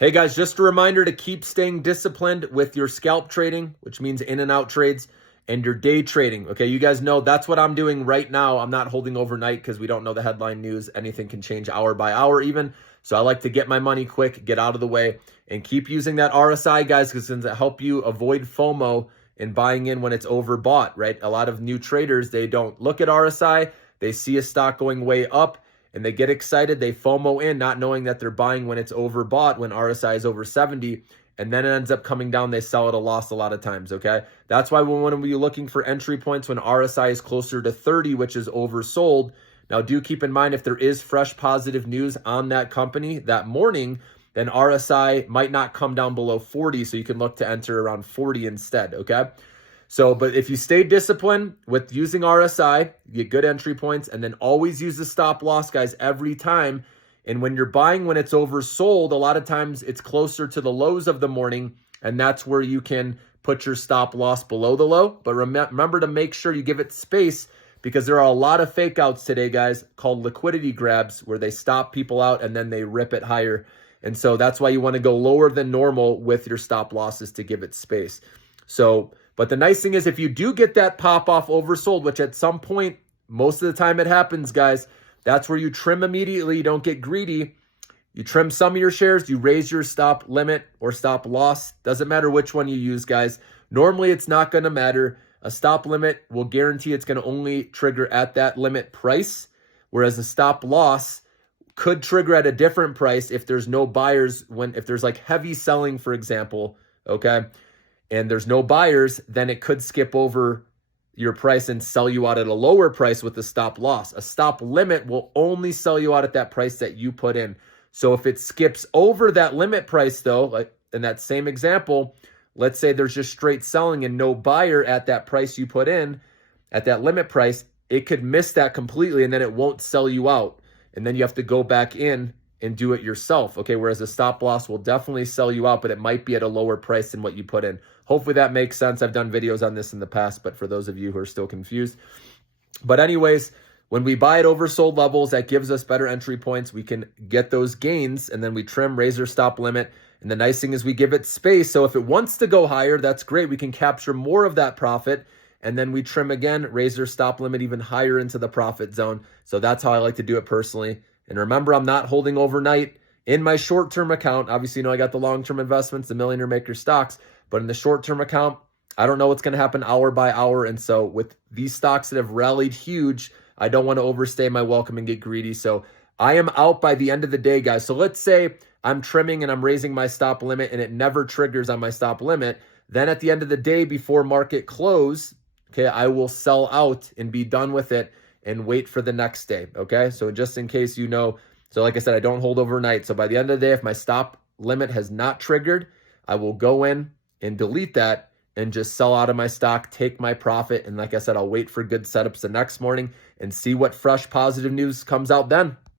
Hey guys, just a reminder to keep staying disciplined with your scalp trading, which means in and out trades, and your day trading. Okay, you guys know that's what I'm doing right now. I'm not holding overnight because we don't know the headline news. Anything can change hour by hour even. So I like to get my money quick, get out of the way, and keep using that RSI, guys, because it's going to help you avoid FOMO and buying in when it's overbought, right? A lot of new traders, they don't look at RSI. They see a stock going way up and they get excited, they FOMO in, not knowing that they're buying when it's overbought, when RSI is over 70, and then it ends up coming down. They sell at a loss a lot of times, okay? That's why we want to be looking for entry points when RSI is closer to 30, which is oversold. Now, do keep in mind if there is fresh positive news on that company that morning, then RSI might not come down below 40, so you can look to enter around 40 instead, okay? So, but if you stay disciplined with using RSI, you get good entry points, and then always use the stop loss, guys, every time. And when you're buying, when it's oversold, a lot of times it's closer to the lows of the morning, and that's where you can put your stop loss below the low. But remember to make sure you give it space, because there are a lot of fake outs today, guys, called liquidity grabs, where they stop people out and then they rip it higher. And so that's why you want to go lower than normal with your stop losses to give it space. So, but the nice thing is if you do get that pop off oversold, which at some point, most of the time it happens, guys, that's where you trim immediately. You don't get greedy. You trim some of your shares, you raise your stop limit or stop loss. Doesn't matter which one you use, guys. Normally, it's not going to matter. A stop limit will guarantee it's going to only trigger at that limit price, whereas a stop loss could trigger at a different price if there's no buyers, if there's like heavy selling, for example, okay? And there's no buyers, then it could skip over your price and sell you out at a lower price with the stop loss. A stop limit will only sell you out at that price that you put in. So if it skips over that limit price, though, like in that same example, let's say there's just straight selling and no buyer at that price you put in, at that limit price, it could miss that completely and then it won't sell you out. And then you have to go back in and do it yourself, okay? Whereas a stop loss will definitely sell you out, but it might be at a lower price than what you put in. Hopefully that makes sense. I've done videos on this in the past, but for those of you who are still confused. But anyways, when we buy at oversold levels, that gives us better entry points. We can get those gains, and then we trim, raise our stop limit. And the nice thing is we give it space. So if it wants to go higher, that's great. We can capture more of that profit. And then we trim again, raise our stop limit even higher into the profit zone. So that's how I like to do it personally. And remember, I'm not holding overnight in my short-term account. Obviously, you know, I got the long-term investments, the Millionaire Maker stocks, but in the short-term account, I don't know what's going to happen hour by hour. And so with these stocks that have rallied huge, I don't want to overstay my welcome and get greedy. So I am out by the end of the day, guys. So let's say I'm trimming and I'm raising my stop limit and it never triggers on my stop limit. Then at the end of the day, before market close, okay, I will sell out and be done with it and wait for the next day, okay? So just in case you know, so like I said, I don't hold overnight. So by the end of the day, if my stop limit has not triggered, I will go in and delete that and just sell out of my stock, take my profit. And like I said, I'll wait for good setups the next morning and see what fresh positive news comes out then.